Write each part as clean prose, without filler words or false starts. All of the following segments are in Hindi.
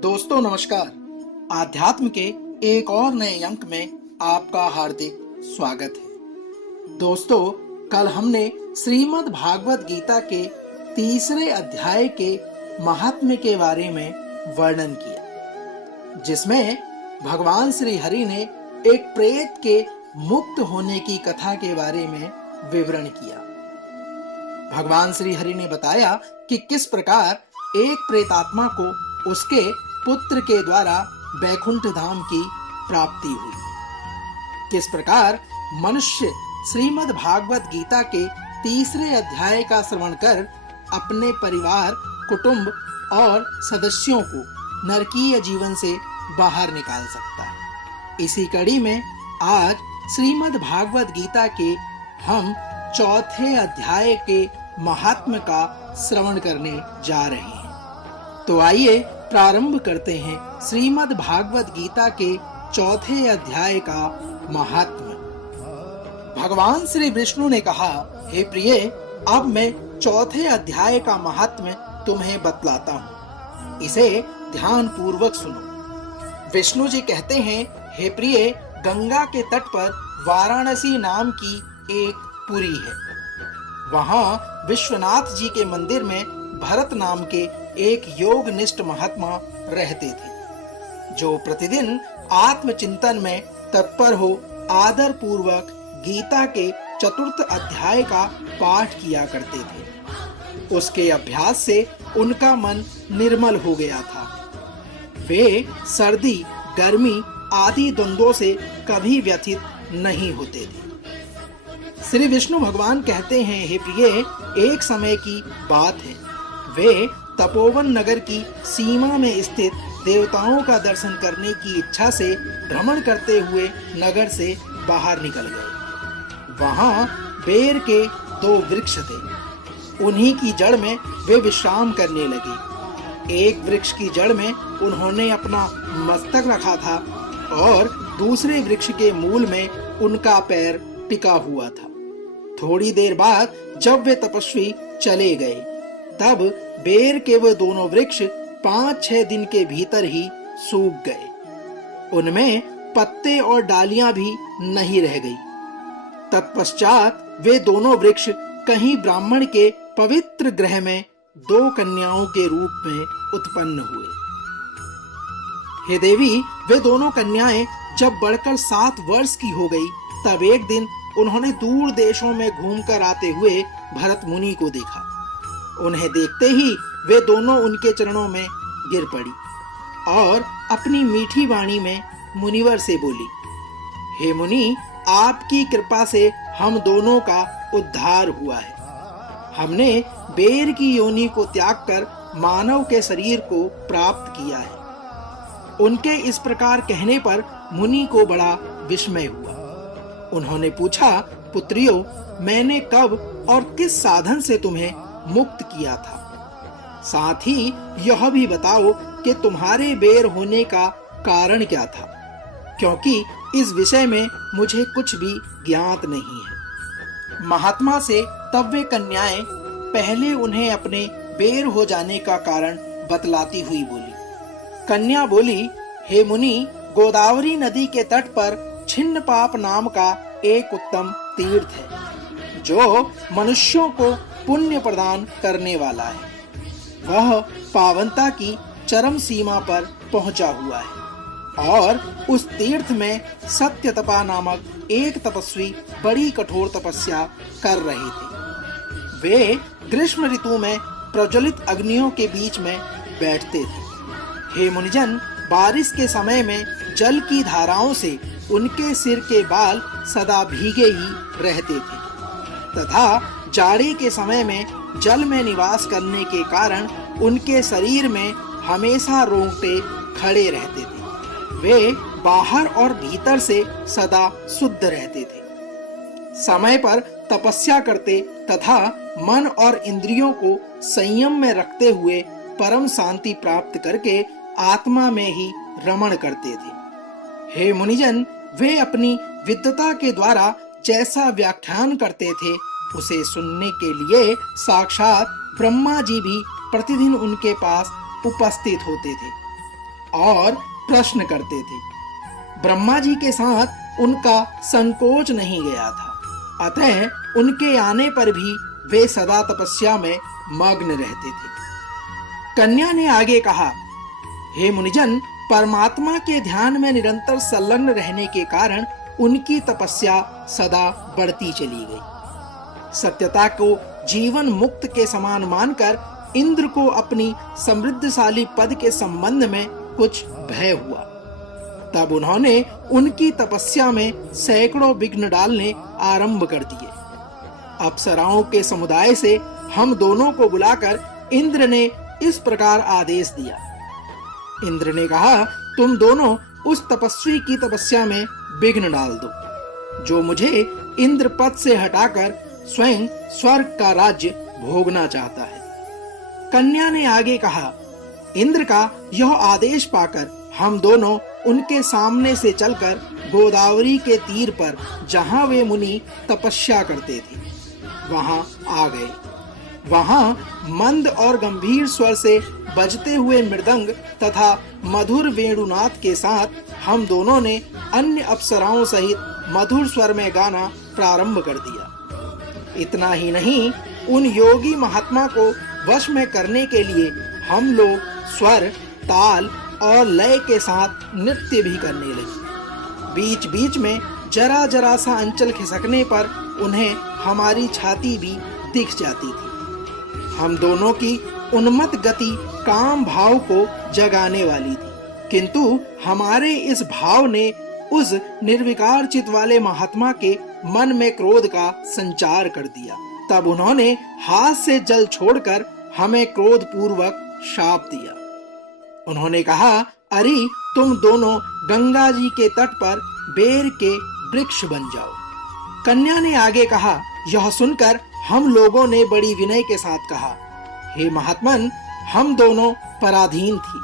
दोस्तों नमस्कार। आध्यात्म के एक और नए अंक में आपका हार्दिक स्वागत है। दोस्तों, कल हमने श्रीमद् भागवत गीता के तीसरे अध्याय के महात्म्य के बारे में वर्णन किया, जिसमें भगवान श्री हरि ने एक प्रेत के मुक्त होने की कथा के बारे में विवरण किया। भगवान श्री हरि ने बताया कि किस प्रकार एक प्रेतात्मा को उसके पुत्र के द्वारा बैकुंठ धाम की प्राप्ति हुई। किस प्रकार मनुष्य श्रीमद् भागवत गीता के तीसरे अध्याय का श्रवण कर अपने परिवार, कुटुंब और सदस्यों को नरकीय जीवन से बाहर निकाल सकता है। इसी कड़ी में आज श्रीमद् भागवत गीता के हम चौथे अध्याय के महात्म्य का श्रवण करने जा रहे हैं। तो आइए प्रारंभ करते हैं श्रीमद् भागवत गीता के चौथे अध्याय का महात्म्य। भगवान श्री विष्णु ने कहा, हे प्रिय, अब मैं चौथे अध्याय का महात्म्य तुम्हें बतलाता हूँ, इसे ध्यान पूर्वक सुनो। विष्णु जी कहते हैं, हे प्रिय, गंगा के तट पर वाराणसी नाम की एक पुरी है। वहाँ विश्वनाथ जी के मंदिर में भरत नाम के एक योगनिष्ठ महात्मा रहते थे, जो प्रतिदिन आत्मचिंतन में तत्पर हो आदर पूर्वक गीता के चतुर्थ अध्याय का पाठ किया करते थे। उसके अभ्यास से उनका मन निर्मल हो गया था। वे सर्दी, गर्मी आदि द्वंद्वों से कभी व्यथित नहीं होते थे। श्री विष्णु भगवान कहते हैं, हे प्रिय, एक समय की बात है, वे तपोवन नगर की सीमा में स्थित देवताओं का दर्शन करने की इच्छा से भ्रमण करते हुए नगर से बाहर निकल गए। वहां बेर के 2 वृक्ष थे। उन्हीं की जड़ में वे विश्राम करने लगे। एक वृक्ष की जड़ में उन्होंने अपना मस्तक रखा था और दूसरे वृक्ष के मूल में उनका पैर टिका हुआ था। थोड़ी देर बाद जब वे तपस्वी चले गए, तब बेर के वो दोनों वृक्ष 5-6 दिन के भीतर ही सूख गए। उनमें पत्ते और डालियां भी नहीं रह गई। तत्पश्चात वे दोनों वृक्ष कहीं ब्राह्मण के पवित्र गृह में 2 कन्याओं के रूप में उत्पन्न हुए। हे देवी, वे दोनों कन्याएं जब बढ़कर 7 वर्ष की हो गई, तब एक दिन उन्होंने दूर देशों में घूमकर आते हुए भरत मुनि को देखा। उन्हें देखते ही वे दोनों उनके चरणों में गिर पड़ी और अपनी मीठी वाणी में मुनिवर से बोली, हे मुनि, आपकी कृपा से हम दोनों का उद्धार हुआ है। हमने बेर की योनि को त्याग कर मानव के शरीर को प्राप्त किया है। उनके इस प्रकार कहने पर मुनि को बड़ा विस्मय हुआ। उन्होंने पूछा, पुत्रियों, मैंने कब और किस साधन से तुम्हें मुक्त किया था? साथ ही यह भी बताओ कि तुम्हारे बेर होने का कारण क्या था, क्योंकि इस विषय में मुझे कुछ भी ज्ञात नहीं है। महात्मा से तब वे कन्याएं पहले उन्हें अपने बेर हो जाने का कारण बतलाती हुई बोली। कन्या बोली, हे मुनि, गोदावरी नदी के तट पर छिन्न पाप नाम का एक उत्तम तीर्थ है, जो मनुष्यों को पुण्य प्रदान करने वाला है। वह पावनता की चरम सीमा पर पहुंचा हुआ है और उस तीर्थ में सत्यतपा नामक एक तपस्वी बड़ी कठोर तपस्या कर रहे थे। वे ग्रीष्म ऋतु में प्रज्वलित अग्नियों के बीच में बैठते थे। हे मुनिजन, बारिश के समय में जल की धाराओं से उनके सिर के बाल सदा भीगे ही रहते थे तथा जाड़े के समय में जल में निवास करने के कारण उनके शरीर में हमेशा रोंगटे खड़े रहते थे। वे बाहर और भीतर से सदा शुद्ध रहते थे। समय पर तपस्या करते तथा मन और इंद्रियों को संयम में रखते हुए परम शांति प्राप्त करके आत्मा में ही रमण करते थे। हे मुनिजन, वे अपनी विद्वता के द्वारा जैसा व्याख्यान करते थे, उसे सुनने के लिए साक्षात ब्रह्मा जी भी प्रतिदिन उनके पास उपस्थित होते थे। और प्रश्न करते थे। ब्रह्मा जी के साथ उनका संकोच नहीं गया था, अतः उनके आने पर भी वे सदा तपस्या में मग्न रहते थे। कन्या ने आगे कहा, हे मुनिजन, परमात्मा के ध्यान में निरंतर संलग्न रहने के कारण उनकी तपस्या सदा बढ़ती चली गई। सत्यता को जीवन मुक्त के समान मानकर इंद्र को अपनी समृद्धशाली पद के संबंध में कुछ भय हुआ। तब उन्होंने उनकी तपस्या में सैकड़ों विघ्न डालने आरंभ कर दिए। अप्सराओं के समुदाय से हम दोनों को बुलाकर इंद्र ने इस प्रकार आदेश दिया। इंद्र ने कहा, तुम दोनों उस तपस्वी की तपस्या में विघ्न डाल दो, जो मुझे इंद्र पद से हटाकर स्वयं स्वर्ग का राज्य भोगना चाहता है। कन्या ने आगे कहा, इंद्र का यह आदेश पाकर हम दोनों उनके सामने से चलकर गोदावरी के तीर पर जहां वे मुनि तपस्या करते थे वहां आ गए। वहां मंद और गंभीर स्वर से बजते हुए मृदंग तथा मधुर वेणुनाद के साथ हम दोनों ने अन्य अप्सराओं सहित मधुर स्वर में गाना प्रारंभ कर दिया। इतना ही नहीं, उन योगी महात्मा को वश में करने के लिए हम लोग स्वर, ताल और लय के साथ नृत्य भी करने लगे। बीच बीच में जरा जरा सा अंचल खिसकने पर उन्हें हमारी छाती भी दिख जाती थी। हम दोनों की उन्मत्त गति काम भाव को जगाने वाली थी, किंतु हमारे इस भाव ने उस निर्विकार चित वाले महात्मा के मन में क्रोध का संचार कर दिया। तब उन्होंने हाथ से जल छोड़कर हमें क्रोध पूर्वक शाप दिया। उन्होंने कहा, अरे तुम दोनों गंगा जी के तट पर बेर के वृक्ष बन जाओ। कन्या ने आगे कहा, यह सुनकर हम लोगों ने बड़ी विनय के साथ कहा, हे महात्मन, हम दोनों पराधीन थी,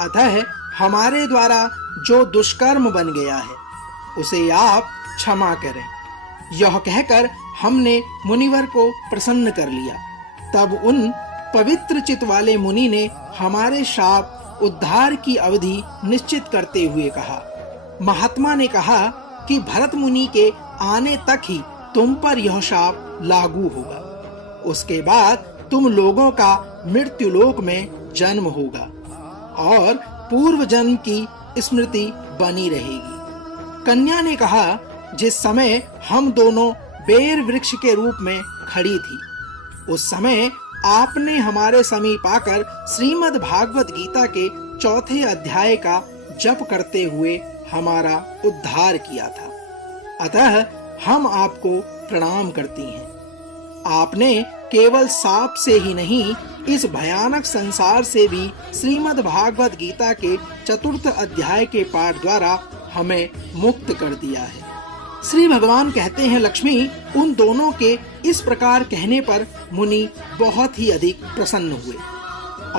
अतः हमारे द्वारा जो दुष्कर्म बन गया है उसे आप क्षमा करें। यह कहकर हमने मुनिवर को प्रसन्न कर लिया। तब उन पवित्र चित वाले मुनि ने हमारे शाप उद्धार की अवधि निश्चित करते हुए कहा। महात्मा ने कहा कि भरत मुनि के आने तक ही तुम पर यह शाप लागू होगा, उसके बाद तुम लोगों का मृत्युलोक में जन्म होगा और पूर्व जन्म की स्मृति बनी रहेगी। कन्या ने कहा, जिस समय हम दोनों बेर वृक्ष के रूप में खड़ी थी, उस समय आपने हमारे समीप आकर श्रीमद् भागवत गीता के 4थे अध्याय का जप करते हुए हमारा उद्धार किया था, अतः हम आपको प्रणाम करती हैं। आपने केवल साप से ही नहीं, इस भयानक संसार से भी श्रीमद् भागवत गीता के 4th अध्याय के पाठ द्वारा हमें मुक्त कर दिया है। श्री भगवान कहते हैं, लक्ष्मी, उन दोनों के इस प्रकार कहने पर मुनि बहुत ही अधिक प्रसन्न हुए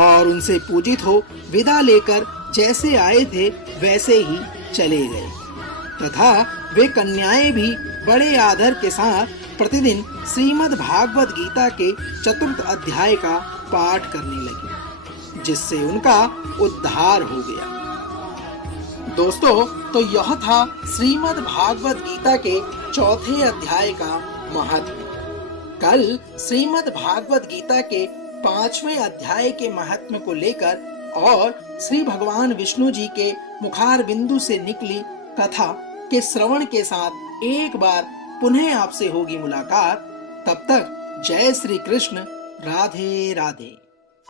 और उनसे पूजित हो विदा लेकर जैसे आए थे वैसे ही चले गए तथा वे कन्याएं भी बड़े आदर के साथ प्रतिदिन श्रीमद् भागवत गीता के 4th अध्याय का पाठ करने लगी, जिससे उनका उद्धार हो गया। दोस्तों, तो यह था श्रीमद् भागवत गीता के 4थे अध्याय का महत्व। कल श्रीमद् भागवत गीता के 5वें अध्याय के महत्व को लेकर और श्री भगवान विष्णु जी के मुखार बिंदु से निकली कथा के श्रवण के साथ एक बार पुनः आपसे होगी मुलाकात। तब तक जय श्री कृष्ण, राधे राधे।